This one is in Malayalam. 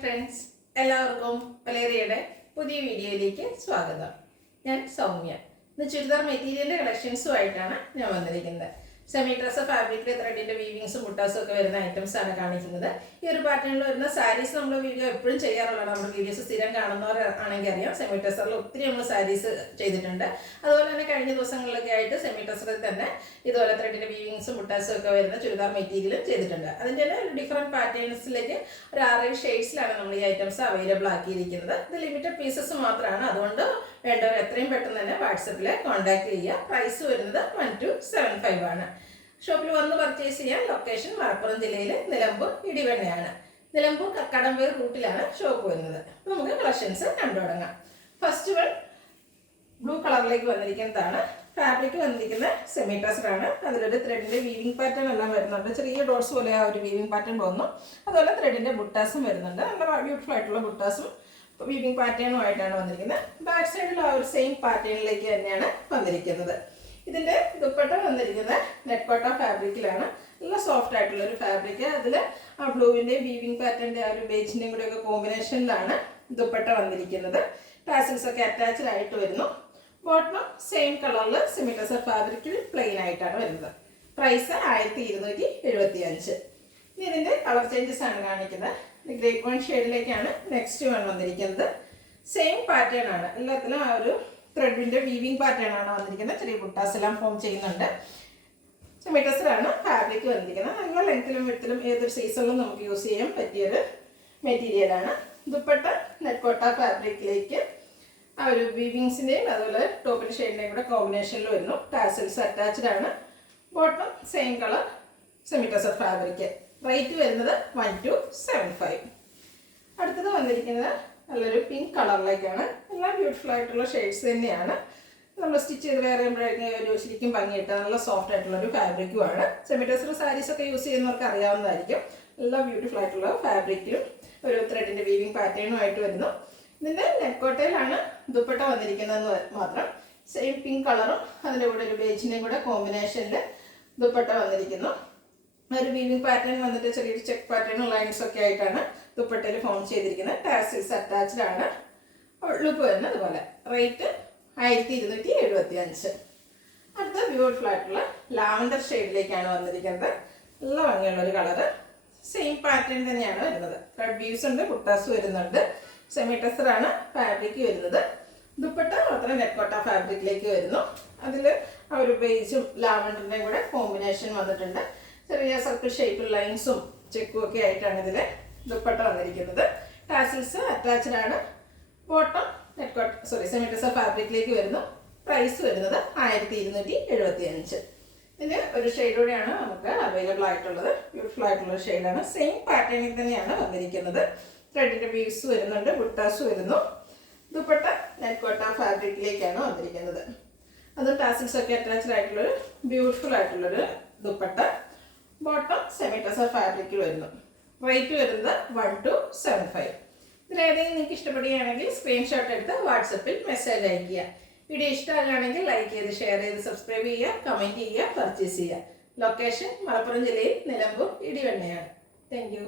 ഫ്രണ്ട്സ്, എല്ലാവർക്കും വലേറിയയുടെ പുതിയ വീഡിയോയിലേക്ക് സ്വാഗതം. ഞാൻ സൗമ്യ. ഇന്ന് ചുരിദാർ മെറ്റീരിയലിൻ്റെ കളക്ഷൻസുമായിട്ടാണ് ഞാൻ വന്നിരിക്കുന്നത്. സെമി ഡ്രസ് ഫാബ്രിക്കിൽ ത്രെഡിൻ്റെ വീവിങ്സും മുട്ടാസും ഒക്കെ വരുന്ന ഐറ്റംസ് ആണ് കാണിക്കുന്നത്. ഈ ഒരു പാറ്റേണിൽ വരുന്ന സാരീസ് നമ്മൾ വീഡിയോ എപ്പോഴും ചെയ്യാറുള്ളതാണ്. നമ്മൾ വീഡിയോസ് സ്ഥിരം കാണുന്നവർ ആണെങ്കിൽ അറിയാം. സെമി ഡ്രസ്സറിൽ ഒത്തിരി നമ്മൾ സാരീസ് ചെയ്തിട്ടുണ്ട്. അതുപോലെ തന്നെ കഴിഞ്ഞ ദിവസങ്ങളിലൊക്കെ ആയിട്ട് സെമി ഡ്രസ്സറിൽ തന്നെ ഇതുപോലെ ത്രെഡിൻ്റെ വീവിങ്സും മുട്ടാസും ഒക്കെ വരുന്ന ചുരിദാർ മെറ്റീരിയലും ചെയ്തിട്ടുണ്ട്. അതിൻ്റെ തന്നെ ഡിഫറെൻറ്റ് പാറ്റേൺസിലേക്ക് ഒരു 6 ഷെയ്ഡ്സിലാണ് നമ്മൾ ഈ ഐറ്റംസ് അവൈലബിൾ ആക്കിയിരിക്കുന്നത്. ഇത് ലിമിറ്റഡ് പീസസ് മാത്രമാണ്. അതുകൊണ്ട് വേണ്ടവർ എത്രയും പെട്ടെന്ന് തന്നെ വാട്സപ്പിൽ കോൺടാക്ട് ചെയ്യുക. പ്രൈസ് വരുന്നത് 1275 ആണ്. ഷോപ്പിൽ വന്ന് പർച്ചേസ് ചെയ്യാൻ ലൊക്കേഷൻ മലപ്പുറം ജില്ലയിൽ നിലമ്പൂർ ഇടിവണ്ണയാണ്. നിലമ്പൂർ കക്കാടംപേർ റൂട്ടിലാണ് ഷോപ്പ് വരുന്നത്. അപ്പോൾ നമുക്ക് കളക്ഷൻസ് കണ്ടു തുടങ്ങാം. ഫസ്റ്റ് വൺ ബ്ലൂ കളറിലേക്ക് വന്നിരിക്കുന്നതാണ്. ഫാബ്രിക് വന്നിരിക്കുന്ന സെമി ഡ്രസ്സറാണ്. അതിലൊരു ത്രെഡിൻ്റെ വീവിംഗ് പാറ്റേൺ എല്ലാം വരുന്നുണ്ട്. ചെറിയ ഡോട്ട്സ് പോലെ ആ ഒരു വീവിംഗ് പാറ്റേൺ പോകുന്നു. അതുപോലെ ത്രെഡിൻ്റെ ബുട്ടാസും വരുന്നുണ്ട്. നല്ല ബ്യൂട്ടിഫുൾ ആയിട്ടുള്ള ബുട്ടാസും വീവിംഗ് പാറ്റേണുമായിട്ടാണ് വന്നിരിക്കുന്നത്. ബാക്ക് സൈഡിൽ ആ ഒരു സെയിം പാറ്റേണിലേക്ക് തന്നെയാണ് വന്നിരിക്കുന്നത്. ഇതിൻ്റെ ദുപ്പട്ട വന്നിരിക്കുന്നത് നെറ്റ് കോട്ട ഫാബ്രിക്കിലാണ്. നല്ല സോഫ്റ്റ് ആയിട്ടുള്ളൊരു ഫാബ്രിക്. അതിൽ ആ ബ്ലൂവിൻ്റെയും വീവിംഗ് പാറ്റേണിൻ്റെ ആ ഒരു ബേജിൻ്റെയും കൂടെയൊക്കെ കോമ്പിനേഷനിലാണ് ദുപ്പട്ട വന്നിരിക്കുന്നത്. ടാസിൽസ് ഒക്കെ അറ്റാച്ച്ഡ് ആയിട്ട് വരുന്നു. ബോട്ടം സെയിം കളറിൽ സെമി ഡ്രസ്സർ ഫാബ്രിക്കിൽ പ്ലെയിൻ ആയിട്ടാണ് വരുന്നത്. പ്രൈസ് 1275. ഇനി ഇതിൻ്റെ കളർ ചേഞ്ചസ് ആണ് കാണിക്കുന്നത്. ഗ്രേപ്പ് വൺ ഷെയ്ഡിലേക്കാണ് നെക്സ്റ്റ് വൺ വന്നിരിക്കുന്നത്. സെയിം പാറ്റേൺ ആണ്. എല്ലാത്തിലും ആ ഒരു ത്രെഡിൻ്റെ വീവിംഗ് പാറ്റേൺ ആണ് വന്നിരിക്കുന്നത്. ചെറിയ ബുട്ടാസ് എല്ലാം ഫോം ചെയ്യുന്നുണ്ട്. സെമി ഡ്രസ്സറാണ് ഫാബ്രിക് വന്നിരിക്കുന്നത്. നല്ല ലെങ്ത്തിലും വിഡ്ത്തിലും ഏതൊരു സൈസിലും നമുക്ക് യൂസ് ചെയ്യാൻ പറ്റിയൊരു മെറ്റീരിയലാണ്. ദുപ്പട്ട നെറ്റ് കോട്ട ഫാബ്രിക്കിലേക്ക് ആ ഒരു വീവിങ്സിൻ്റെയും അതുപോലെ ടോപ്പിൻ്റെ ഷെയ്ഡിൻ്റെയും കൂടെ കോമ്പിനേഷനിൽ വരുന്നു. ടാസൽസ് അറ്റാച്ച്ഡ് ആണ്. Bottom same colour semi dresser fabric. Rate വരുന്നത് 1275. അടുത്തത് വന്നിരിക്കുന്നത് നല്ലൊരു പിങ്ക് കളറിലേക്കാണ്. എല്ലാം ബ്യൂട്ടിഫുൾ ആയിട്ടുള്ള ഷെയ്ഡ്സ് തന്നെയാണ്. നമ്മൾ സ്റ്റിച്ച് ചെയ്ത് വേറെ ഒരു ശരിക്കും ഭംഗിയിട്ട് നല്ല സോഫ്റ്റ് ആയിട്ടുള്ളൊരു ഫാബ്രിക്കുമാണ്. സെമി ഡ്രസ്സർ സാരീസൊക്കെ യൂസ് ചെയ്യുന്നവർക്ക് അറിയാവുന്നതായിരിക്കും. നല്ല ബ്യൂട്ടിഫുൾ ആയിട്ടുള്ള ഫാബ്രിക്കും ഒരു ത്രെഡിൻ്റെ വീവിംഗ് പാറ്റേണുമായിട്ട് വരുന്നു. ഇതിൻ്റെ നെക്കോട്ടയിലാണ് ദുപ്പട്ട വന്നിരിക്കുന്നതെന്ന് മാത്രം. സെയിം പിങ്ക് കളറും അതിൻ്റെ കൂടെ ഒരു ബേജിൻ്റെയും കൂടെ കോമ്പിനേഷനിൽ ദുപ്പട്ട വന്നിരിക്കുന്നു. ഒരു വീവിംഗ് പാറ്റേൺ വന്നിട്ട് ചെറിയൊരു ചെക്ക് പാറ്റേണും ലൈൻസ് ഒക്കെ ആയിട്ടാണ് ദുപ്പട്ടയിൽ ഫോം ചെയ്തിരിക്കുന്നത്. ടാസിൽസ് അറ്റാച്ച്ഡ് ആണ്. ലുക്ക് വരുന്നത് അതുപോലെ. റേറ്റ് 1275. അടുത്ത ബ്യൂട്ടിഫുൾ ആയിട്ടുള്ള ലാവൻഡർ ഷെയ്ഡിലേക്കാണ് വന്നിരിക്കുന്നത്. നല്ല ഭംഗിയുള്ളൊരു കളറ്. സെയിം പാറ്റേൺ തന്നെയാണ് വരുന്നത്. ത്രെഡ് വീവ്സ് ഉണ്ട്, ബുട്ടാസ് വരുന്നുണ്ട്. സെമി ഡ്രസ്സറാണ് ഫാബ്രിക് വരുന്നത്. ദുപ്പട്ട മാത്രം നെറ്റ് കോട്ട ഫാബ്രിക്കിലേക്ക് വരുന്നു. അതിൽ ആ ഒരു ബേജും ലാവൻഡറിൻ്റെയും കൂടെ കോമ്പിനേഷൻ വന്നിട്ടുണ്ട്. ചെറിയ സർക്കിൾ ഷേപ്പ് ലൈൻസും ചെക്കും ഒക്കെ ആയിട്ടാണ് ഇതിൽ ദുപ്പട്ട വന്നിരിക്കുന്നത്. ടാസിൽസ് അറ്റാച്ച്ഡ് ആണ്. ബോട്ടം നെറ്റ് കോട്ട സെമി ഡ്രസ്സർ ഫാബ്രിക്കിലേക്ക് വരുന്നു. പ്രൈസ് വരുന്നത് 1275. ഇതിന് ഒരു ഷെയ്ഡ് കൂടെയാണ് നമുക്ക് അവൈലബിൾ ആയിട്ടുള്ളത്. ബ്യൂട്ടിഫുൾ ആയിട്ടുള്ള ഷെയ്ഡാണ്. സെയിം പാറ്റേണിൽ തന്നെയാണ് വന്നിരിക്കുന്നത്. ത്രെഡിൻ്റെ വീവ്സ് വരുന്നുണ്ട്, ബുട്ടാസ് വരുന്നു. ദുപ്പട്ട നെറ്റ് കോട്ട ഫാബ്രിക്കിലേക്കാണ് വന്നിരിക്കുന്നത്. അത് ടാസിൽസ് ഒക്കെ അറ്റാച്ച്ഡ് ആയിട്ടുള്ളൊരു ബ്യൂട്ടിഫുൾ ആയിട്ടുള്ളൊരു ദുപ്പട്ട. ബോട്ടം സെമി ഡ്രസ്സർ ഫാബ്രിക്കിൽ വരുന്നു. റേറ്റ് വരുന്നത് 1275. ഇതിലേതെങ്കിലും നിങ്ങൾക്ക് ഇഷ്ടപ്പെടുകയാണെങ്കിൽ സ്ക്രീൻഷോട്ട് എടുത്ത് വാട്സപ്പിൽ മെസ്സേജ് അയയ്ക്കുക. വീഡിയോ ഇഷ്ടമാകുകയാണെങ്കിൽ ലൈക്ക് ചെയ്ത് ഷെയർ ചെയ്ത് സബ്സ്ക്രൈബ് ചെയ്യുക, കമൻറ്റ് ചെയ്യുക, പർച്ചേസ് ചെയ്യുക. ലൊക്കേഷൻ മലപ്പുറം ജില്ലയിൽ നിലമ്പൂർ ഇടിവണ്ണയാണ്. Thank you.